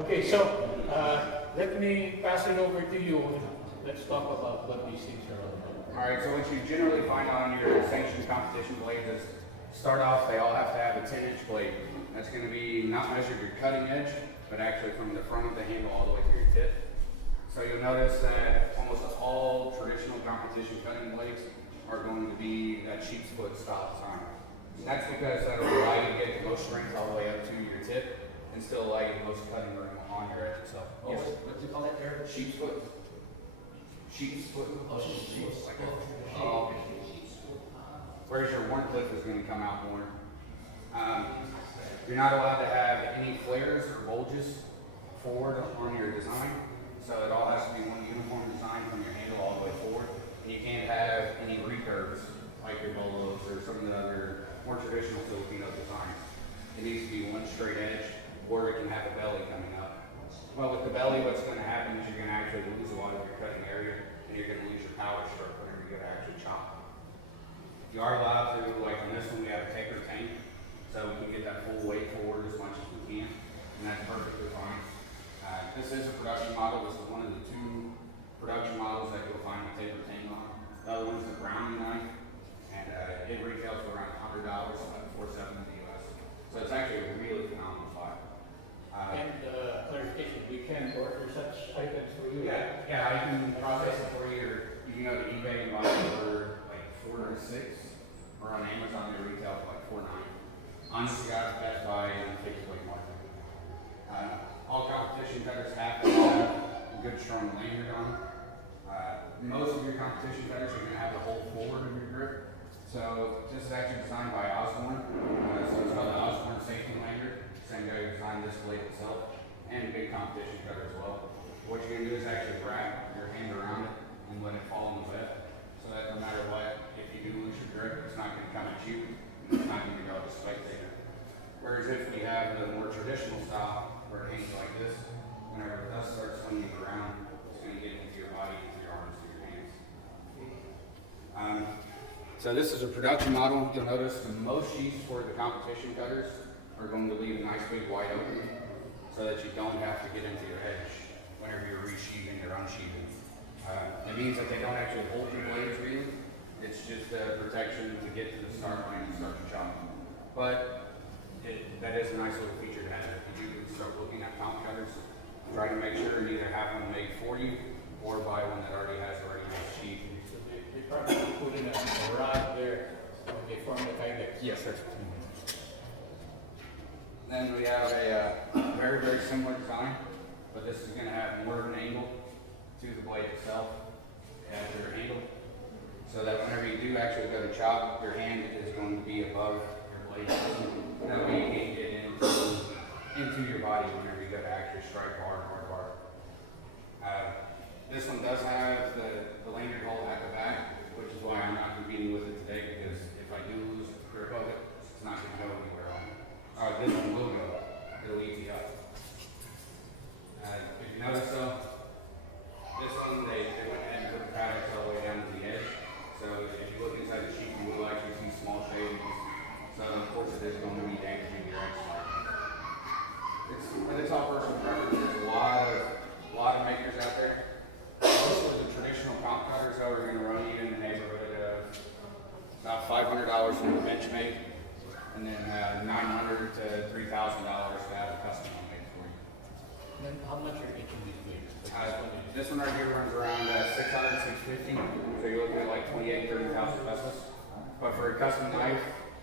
Okay, so let me pass it over to you. Let's talk about what these things are all about. All right, so what you generally find on your sanctioned competition blades is, start off, they all have to have a 10-inch blade. That's going to be not measured your cutting edge, but actually from the front of the handle all the way to your tip. So you'll notice that almost all traditional competition cutting blades are going to be that sheep's foot style design. That's because that'll allow you to get the most strength all the way up to your tip and still allow you the most cutting room on your edge itself. Oh, yes. What do you call that there? Sheep's foot. Sheep's foot. Oh, sheep's Like foot. a, whereas your Warncliffe is going to come out more. You're not allowed to have any flares or bulges forward on your design. So it all has to be one uniform design from your handle all the way forward. And you can't have any recurves like your bolos or some of the other more traditional Filipino designs. It needs to be one straight edge, or it can have a belly coming up. Well, with the belly, what's going to happen is you're going to actually lose a lot of your cutting area, and you're going to lose your power stroke whenever you go to actually chop. You are allowed to, like on this one, we have a taker tank, so we can get that full weight forward as much as we can, and that's perfectly fine. This is a production model. This is one of the 2 production models that you'll find a taper tank on. The other one's the Browning knife, and it retails for around $100, about $4.7 in the US. So it's actually a really phenomenal file. And clarification, we can order such items for you? Yeah, I can process it for you, or you can go to eBay and buy it for like $4 or $6, or on Amazon they retail for like $4.9. Honestly, guys, Best Buy and fixed weight market. All competition cutters have to have a good strong lanyard on them. Most of your competition cutters are going to have the whole forward of your grip. So this is actually designed by Osborne. So it's called the Osborne Safety Lanyard. Same guy who designed this blade itself, and a big competition cutter as well. What you're going to do is actually wrap your hand around it and let it fall in the bed, so that no matter what, if you do lose your grip, it's not going to come at you, and it's not going to go to spectator. Whereas if we have the more traditional style, where it hangs like this, whenever it does start swinging around, it's going to get into your body, into your arms, into your hands. So this is a production model. You'll notice the most sheaths for the competition cutters are going to leave a nice big wide open, so that you don't have to get into your edge whenever you're resheathing or unsheathing. It means that they don't actually hold your blades really. It's just protection to get to the start line and start to chop. But that is a nice little feature to have. If you do start looking at pound cutters, try to make sure you either have one made for you or buy one that already has a sheath. So they probably put in a rod there when they form the kydex. Yes, sir. Then we have a very, very similar design, but this is going to have more of an angle to the blade itself as your handle, so that whenever you do actually go to chop, your hand is going to be above your blade. That way you can't get into your body whenever you go to actually strike hard. This one does have the lanyard hole at the back, which is why I'm not competing with it today, because if I do lose grip of it, it's not going to go anywhere on it. This one will go. It'll eat you up. If you notice though, this one they went ahead and put the paddocks all the way down to the edge. So if you look inside the sheet, you will actually see small shavings. So of course it is going to be damaging your edge. It's all personal preference. There's a lot of makers out there. Most of the traditional comp cutters though are going to run you in the neighborhood of about $500 for the Benchmade, and then $900 to $3,000 to have a custom one made for you. And then how much are each of these blades? This one right here runs around 600, 650, so you're looking at like 28, 30,000 pesos. But for a custom knife,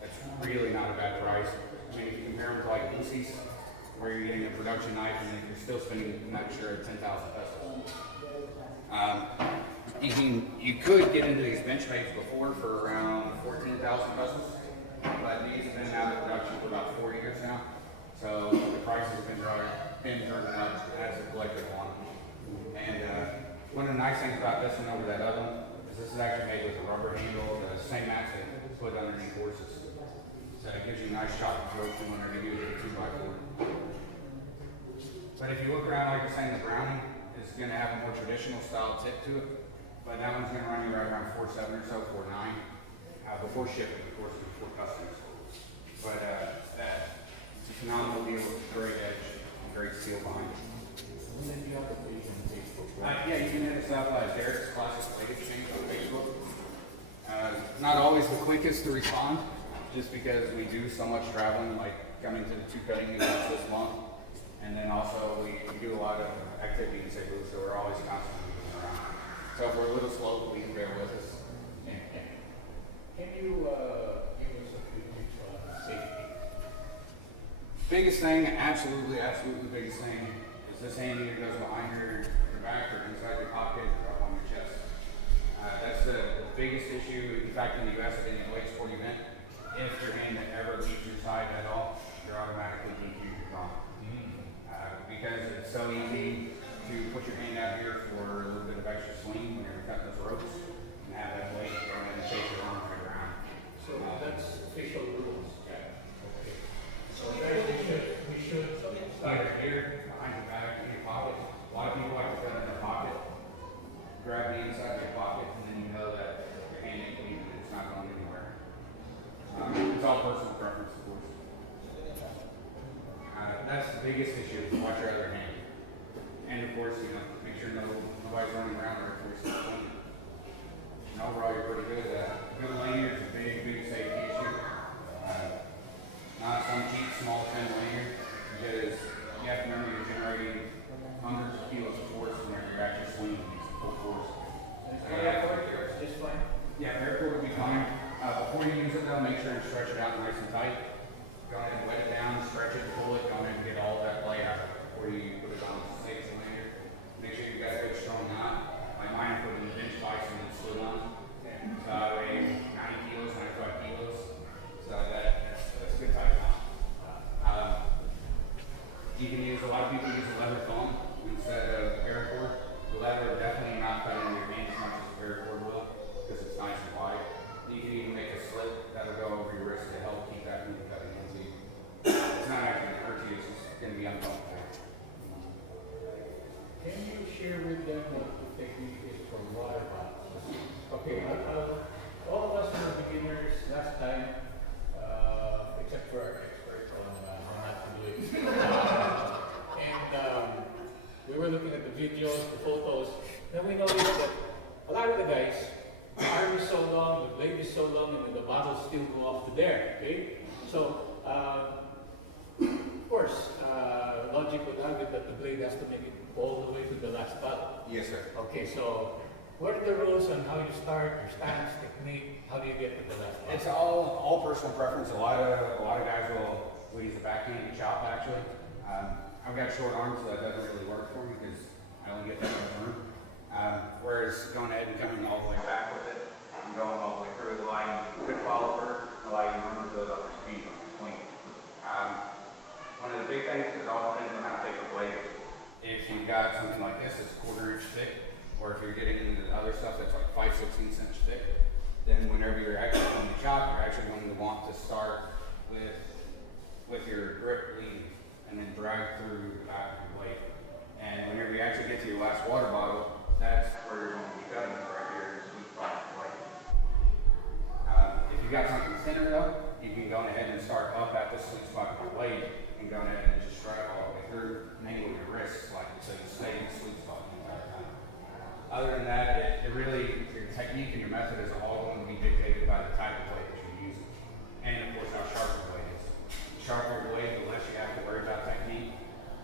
that's really not a bad price. I mean, if you compare them to like Lucy's, where you're getting a production knife and then you're still spending an extra 10,000 pesos. You could get into these Benchmades before for around 14,000 pesos, but these have been out of production for about 4 years now, so the prices have been driven up as a collective one. And one of the nice things about this one over that other one is this is actually made with a rubber handle, the same mats that put underneath horses. So it gives you a nice shock absorption whenever you do it with a 2x4. But if you look around, like you're saying, the Browning is going to have a more traditional style tip to it. But that one's going to run you right around 4.7 or so, 4.9, before shipping, of course, before customs. But it's a phenomenal deal with great edge and great seal behind it. And then you have a page on Facebook, Yeah, you can hit us up, Derek's Classic Plate Exchange on Facebook. Not always the quickest to respond, just because we do so much traveling, like coming to the two cutting events this month. And then also we do a lot of activity in St. Louis, so we're always constantly moving around. So if we're a little slow, please bear with us. Can you give us a few tips on safety? Biggest thing, absolutely biggest thing, is this hand either goes behind your back or inside your pocket or up on your chest. That's the biggest issue. In fact, in the U.S. at any blade sport event, if your hand ever leaves your side at all, you're automatically DQ'd, you're gone. Because it's so easy to put your hand out here for a little bit of extra swing when you're cutting those ropes and have that blade go ahead and chase your arm right around. So that's official rules. Yeah. Okay. So guys, we should start Here, behind your back, in your pocket. A lot of people like to cut in their pocket. Grab the inside of your pocket, and then you know that your hand ain't clean and it's not going anywhere. It's all personal preference, of course. That's the biggest issue, is watch your other hand. And of course, make sure nobody's running around there if you're still clean. And overall, you're pretty good. Good lanyard is a big safety issue. Not some cheap, small, thin lanyard, because you have to remember you're generating hundreds of kilos of force when you're actually swinging these full force. Just fine. Yeah, paracord will be fine. Before you use it though, make sure you stretch it out nice and tight. Go ahead and wet it down, stretch it, pull it, go ahead and get all that blade out before you put it on the safety lanyard. Make sure you've got a good strong knot. Like mine, I put in the bench bison and slid on. So I weigh 90 kilos, 95 kilos. So that's a good tight knot. You can use, a lot of people use a leather thumb instead of paracord. The leather will definitely not cut into your hand as much as the paracord will, because it's nice and wide. You can even make a slit that'll go over your wrist to help keep that from cutting into you. It's not actually going to hurt you, it's just going to be uncomfortable. Can you share with them what the technique is for water bottles? Okay, all of us were beginners last time, except for our expert on how not to do it. We were looking at the videos, the photos, then we noticed that a lot of the guys, the arm is so long, the blade is so long, and then the bottles still go off to there, okay? So, of course, logic would have it that the blade has to make it all the way to the last bottle. Yes, sir. Okay, so what are the rules on how you start, your stance, technique, how do you get to the last bottle? It's all personal preference. A lot of guys will use a backhanded chop actually. I've got short arms, so that doesn't really work for me because I only get that much room. Whereas going ahead and coming all the way back with it, and going all the way through the line, good follow through, allow you to remove those other speed on the swing. One of the big things is all depends on how thick the blade is. If you've got something like this that's 1/4 inch thick, or if you're getting into the other stuff that's like 5/16 inch thick, then whenever you're actually going to chop, you're actually going to want to start with your grip lead and then drag through the back of your blade. And whenever you actually get to your last water bottle, that's where you're going to be cutting it right here in the sweet spot of the blade. If you've got something thinner though, you can go ahead and start up at the sweet spot of your blade and go ahead and just drag all the way through and angle your wrists like so you stay in the sweet spot the entire time. Other than that, your technique and your method is all going to be dictated by the type of blade that you're using. And of course how sharp your blade is. The sharper your blade, the less you have to worry about technique.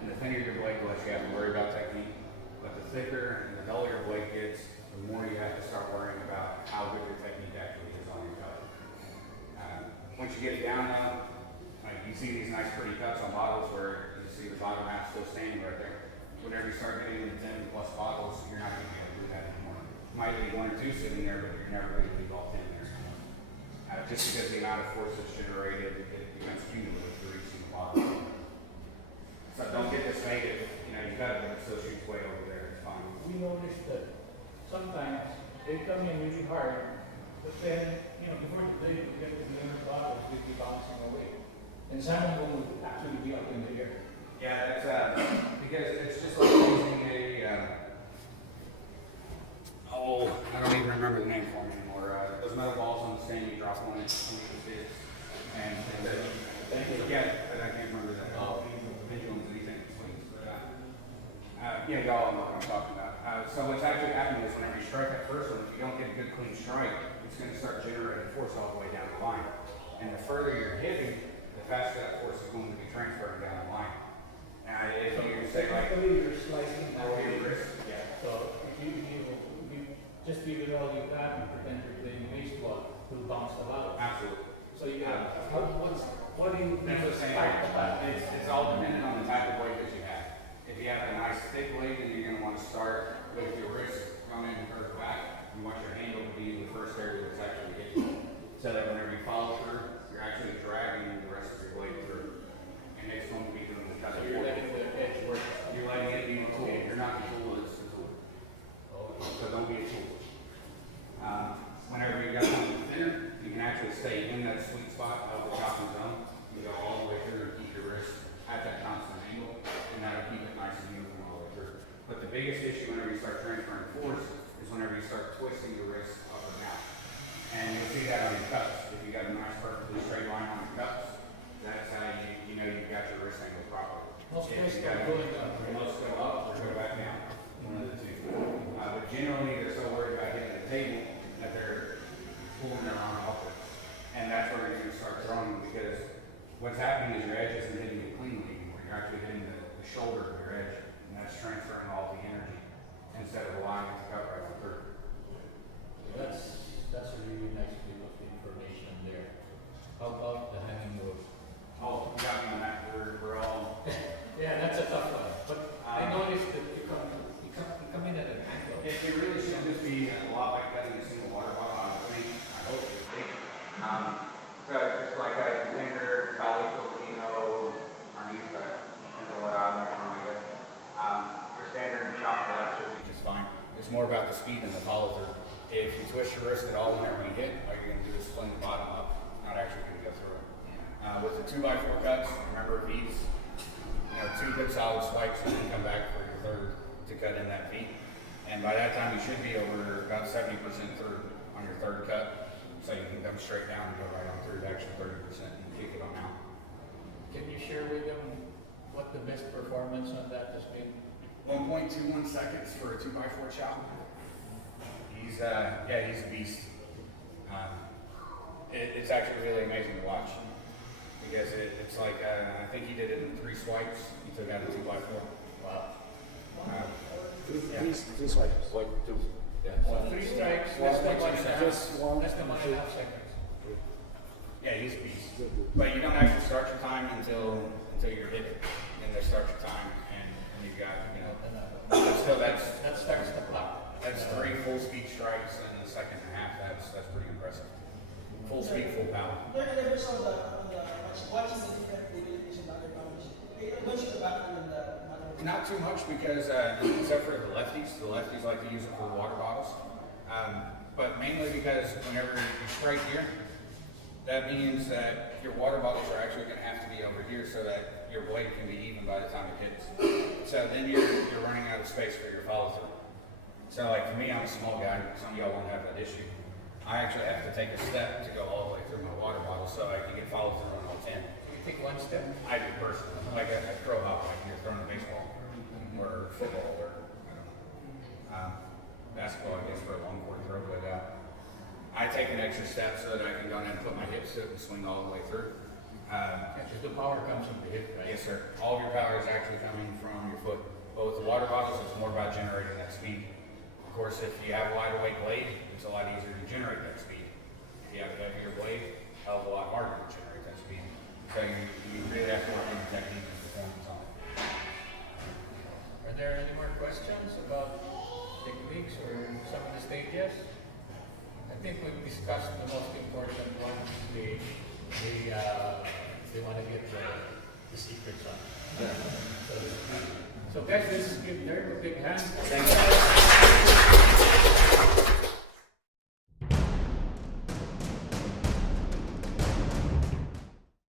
And the thinner your blade, the less you have to worry about technique. But the thicker and the duller your blade gets, the more you have to start worrying about how good your technique actually is on your cut. Once you get it down now, like you see these nice pretty cuts on bottles where you see the bottom half still standing right there. Whenever you start getting into 10 plus bottles, you're not going to be able to do that anymore. Might leave 1 or 2 sitting there, but you're never going to leave all 10 there. Just because the amount of force that's generated, it becomes cumulative for each single bottle. So don't get dismayed if you got it, but it still shoots way over there. It's fine. We noticed that sometimes they come in really hard, but then, before the blade would get to the end of the bottle, they'd be bouncing away. And some of them would actually be up in the air. Yeah, that's because it's just like using I don't even remember the name for them anymore. Those metal balls on the stand, you drop one, and yeah, but I can't remember that. Pendulums, anything, swings. So what's actually happening is whenever you strike that first one, if you don't get a good clean strike, it's going to start generating force all the way down the line. And the further you're hitting, the faster that force is going to be transferring down the line. Now, if you say like, Technically, you're slicing lower your wrist, Yeah, so if you just give it all you got and pretend you're playing baseball, you'll bounce the ball. absolutely. So you got, what do you That's what I'm saying. start the bat? It's all dependent on the type of blade that you have. If you have a nice thick blade, then you're going to want to start with your wrist going in and curve back. You want your handle to be the first area that's actually hitting. So that whenever you follow through, you're actually dragging the rest of your blade through. And it's going to be doing the type So of you're work. letting the edge work. You're letting it be a tool. You're not the tool, it's the tool. So don't be a tool. Whenever you got something thinner, you can actually stay in that sweet spot of the chopping zone. You go all the way through and keep your wrist at that constant angle, and that'll keep it nice and uniform all the way through. But the biggest issue whenever you start transferring force is whenever you start twisting your wrist up and down. And you'll see that on your cups. If you got a nice perfectly straight line on your cups, that's how you know you've got your wrist angle properly. Most If guys you are got going up. most go up or go back down, one of the two. But generally, they're so worried about hitting the table that they're pulling their arm upwards. And that's where you're going to start throwing them, because what's happening is your edge isn't hitting you cleanly anymore. You're actually hitting the shoulder of your edge, and that's transferring all the energy instead of allowing it to cut right on through. That's a really nice bit of information there. How about the hanging rope? Oh, you got me on that. We're all. Yeah, that's a tough one. But I noticed that you come in at an angle. It really should just be a lot like cutting a single water bottle. I hope it's big. So just like a tender, Valley Filipino, your standard shot glass should be just fine. It's more about the speed and the follow through. If you twist your wrist at all whenever you hit, all you're going to do is fling the bottom up. Not actually going to go through it. With the 2x4 cuts, remember these, two good solid swipes, and then come back for your third to cut in that V. And by that time, you should be over about 70% through on your third cut, so you can come straight down and go right on through the extra 30% and kick it on out. Can you share with them what the best performance on that has been? 1.21 seconds for a 2x4 chop. He's a beast. It's actually really amazing to watch, because it's like, I think he did it in 3 swipes. He took out a 2x4. Wow. Three swipes. Like two. Yeah. So 3 strikes, less than 1.5 Just one, less than 1.5 seconds. Yeah, he's a beast. But you don't actually start your time until you're hit it. Then they start your time, and you've got, still That starts the clock. that's 3 full speed strikes in the second and a half. That's pretty impressive. Full speed, full power. There are levels on the what is the different limitation of the combination? Don't you go back on the manual? Not too much, because except for the lefties like to use it for water bottles. But mainly because whenever you strike here, that means that your water bottles are actually going to have to be over here so that your blade can be even by the time it hits. So then you're running out of space for your follow through. So like for me, I'm a small guy. Some of y'all won't have that issue. I actually have to take a step to go all the way through my water bottle so I can get follow through on all 10. You take one step. I do personally. Like I throw hop like you're throwing a baseball or football or I don't know. Basketball, I guess, for a long court throw, but I take an extra step so that I can go ahead and put my hips to it and swing all the way through. Because the power comes from the hip, right? Yes, sir. All of your power is actually coming from your foot. But with the water bottles, it's more about generating that speed. Of course, if you have a lighter weight blade, it's a lot easier to generate that speed. If you have a heavier blade, a hell of a lot harder to generate that speed. So you really have to work on the technique and performance on it. Are there any more questions about techniques or some of the stages? I think we've discussed the most important one. They want to get the secrets on. So guys, let's give Derek a big hand. Thank you.